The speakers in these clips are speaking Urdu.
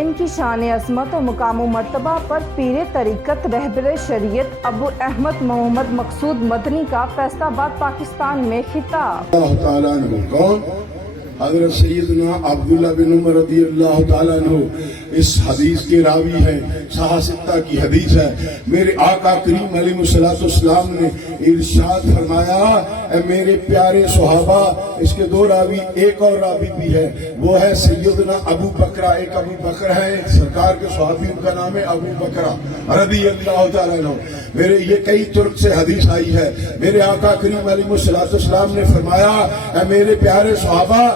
والدین کی شان عظمت و مقام و مرتبہ پر پیر طریقت رہبر شریعت ابو احمد محمد مقصود مدنی کا فیصل آباد پاکستان میں خطاب۔ اللہ تعالیٰ عنہ کون؟ حضرت سیدنا عبداللہ بن عمر رضی اللہ تعالیٰ عنہ اس حدیث کے راوی ہیں، صحاح ستہ کی حدیث ہے۔ میرے آقا کریم علیہ السلام نے ارشاد فرمایا، اے میرے پیارے صحابہ، اس کے دو راوی، ایک اور راوی بھی ہے، وہ ہے سیدنا ابو بکرہ، ایک ابو بکر ہے سرکار کے صحابی، ان کا نام ہے ابو بکرہ رضی اللہ تعالیٰ عنہ۔ میرے یہ کئی طرق سے حدیث آئی ہے۔ میرے آقا کریم علیہ السلام نے فرمایا، اے میرے پیارے صحابہ،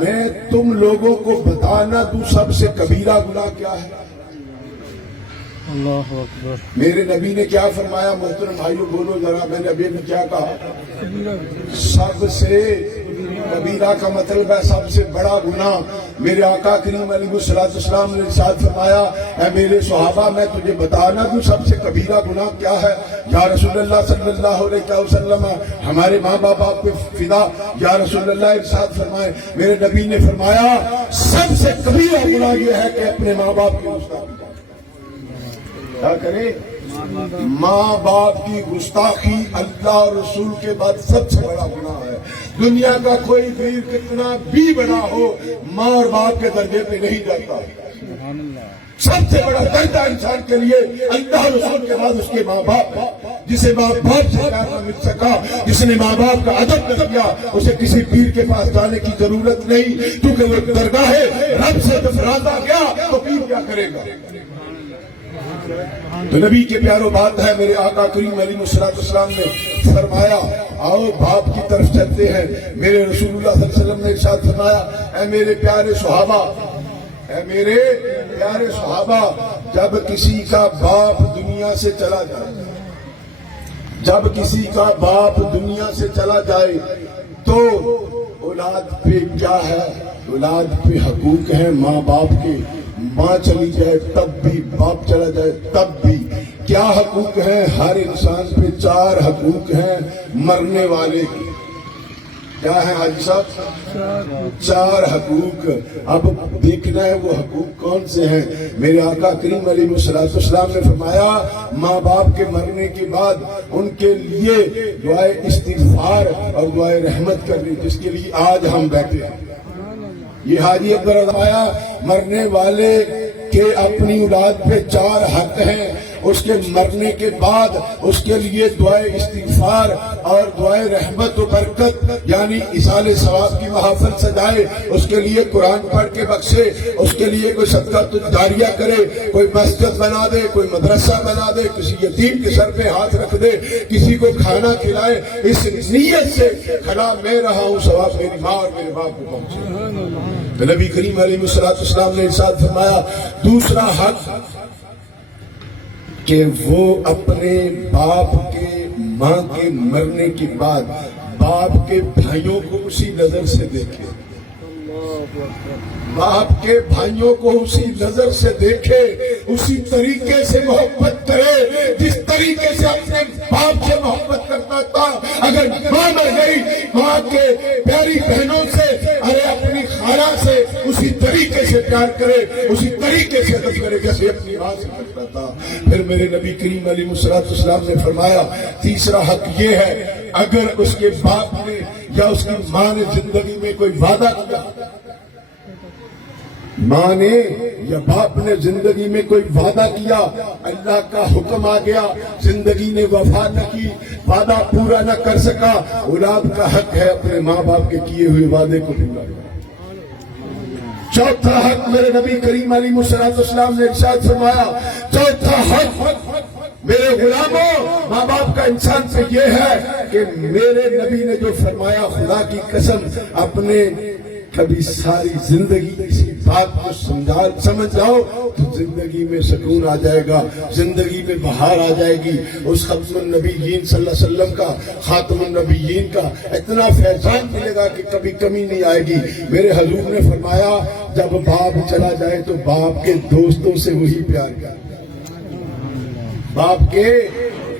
میں تم لوگوں کو بتانا دوں سب سے کبیرہ گناہ کیا ہے؟ اللہ اکبر۔ میرے نبی نے کیا فرمایا؟ محترم بھائیو بولو ذرا، میں نے ابھی کیا کہا؟ سب سے کبیرہ کا مطلب ہے سب سے بڑا گناہ۔ میرے آقا کریم علیہ السلام نے ارشاد فرمایا، اے میرے صحابہ، میں تجھے بتانا دوں سب سے کبیرہ گناہ کیا ہے؟ یا رسول اللہ صلی اللہ علیہ وسلم، ہمارے ماں باپ پہ فدا، یا رسول اللہ ارشاد فرمائے۔ میرے نبی نے فرمایا سب سے کبیرہ گناہ یہ ہے کہ اپنے ماں باپ کی گستاخی کیا کرے؟ ماں باپ کی گستاخی اللہ اور رسول کے بعد سب سے بڑا گناہ ہے۔ دنیا کا کوئی ویر کتنا بھی بڑا ہو، ماں اور باپ کے درجے پہ نہیں جاتا۔ سب سے بڑا درجہ انسان کے لیے اللہ اور رسول کے بعد اس کے ماں باپ۔ جسے ماں باپ سے پیار نہ مل سکا، جس نے ماں باپ کا ادب نہ کیا، اسے کسی پیر کے پاس جانے کی ضرورت نہیں، کیونکہ وہ درگاہ رب سے ٹکراتا گیا تو پیر کیا کرے گا؟ تو نبی کے پیاروں بات ہے، میرے آقا کریم علیہ السلام نے فرمایا، آؤ باپ کی طرف چلتے ہیں۔ میرے رسول اللہ صلی اللہ علیہ وسلم نے ارشاد فرمایا، اے میرے پیارے صحابہ، اے میرے پیارے صحابہ، جب کسی کا باپ دنیا سے چلا جائے، جب کسی کا باپ دنیا سے چلا جائے تو اولاد پہ کیا ہے؟ اولاد پہ حقوق ہیں ماں باپ کے۔ ماں چلی جائے تب بھی، باپ چلا جائے تب بھی کیا حقوق ہیں؟ ہر انسان پہ 4 حقوق ہیں مرنے والے کی۔ کیا ہے حاجی صاحب؟ 4 حقوق۔ اب دیکھنا ہے وہ حقوق کون سے ہیں۔ میرے آقا کریم علیہ السلام نے فرمایا، ماں باپ کے مرنے کے بعد ان کے لیے دعائے استغفار اور دعائے رحمت کرنی، جس کے لیے آج ہم بیٹھے ہیں۔ یہ حاجی اکبر آیا، مرنے والے کے اپنی اولاد پہ 4 حق ہیں۔ اس کے مرنے کے بعد اس کے لیے دعائے استغفار اور دعائے رحمت و برکت، یعنی ایصال ثواب کی محافل سجائے، اس کے لیے قرآن پڑھ کے بخشے، اس کے لیے کوئی صدقہ جاریہ کرے، کوئی مسجد بنا دے، کوئی مدرسہ بنا دے، کسی یتیم کے سر پہ ہاتھ رکھ دے، کسی کو کھانا کھلائے، اس نیت سے کھڑا میں رہا ہوں ثواب میری ماں اور میرے باپ کو پہنچے۔ تو نبی کریم علیہ السلام نے ارشاد فرمایا، دوسرا حق کہ وہ اپنے باپ کے، ماں کے مرنے کے بعد باپ کے بھائیوں کو اسی نظر سے دیکھے، باپ کے بھائیوں کو اسی نظر سے دیکھے، اسی طریقے سے محبت کرے جس طریقے سے اپنے باپ سے محبت کرتا تھا۔ اگر ماں نہ گئی، ماں کے پیاری بہنوں سے، ارے اپنی خالہ سے اسی طریقے سے پیار کرے، اسی طریقے سے ادب کرے جیسے اپنی ماں سے کرتا تھا۔ پھر میرے نبی کریم علیہ السلام نے فرمایا، تیسرا حق یہ ہے، اگر اس کے باپ نے یا اس کی ماں نے زندگی میں کوئی وعدہ کیا، ماں نے یا باپ نے زندگی میں کوئی وعدہ کیا، اللہ کا حکم آ گیا، زندگی نے وفا نہ کی، وعدہ پورا نہ کر سکا، اولاد کا حق ہے اپنے ماں باپ کے کیے ہوئے وعدے کو پورا کرنا۔ چوتھا حق میرے نبی کریم علیہ السلام نے ارشاد فرمایا، چوتھا حق میرے غلاموں، ماں باپ کا انسان سے یہ ہے کہ میرے نبی نے جو فرمایا، خدا کی قسم، اپنے کبھی ساری زندگی اسی بات کو سمجھ جاؤ تو زندگی میں سکون آ جائے گا، زندگی میں بہار آ جائے گی۔ اس ختم النبیین صلی اللہ علیہ وسلم کا، خاتم النبیین کا اتنا فیضان ملے گا کہ کبھی کمی نہیں آئے گی۔ میرے حضور نے فرمایا، جب باپ چلا جائے تو باپ کے دوستوں سے وہی پیار کر، باپ کے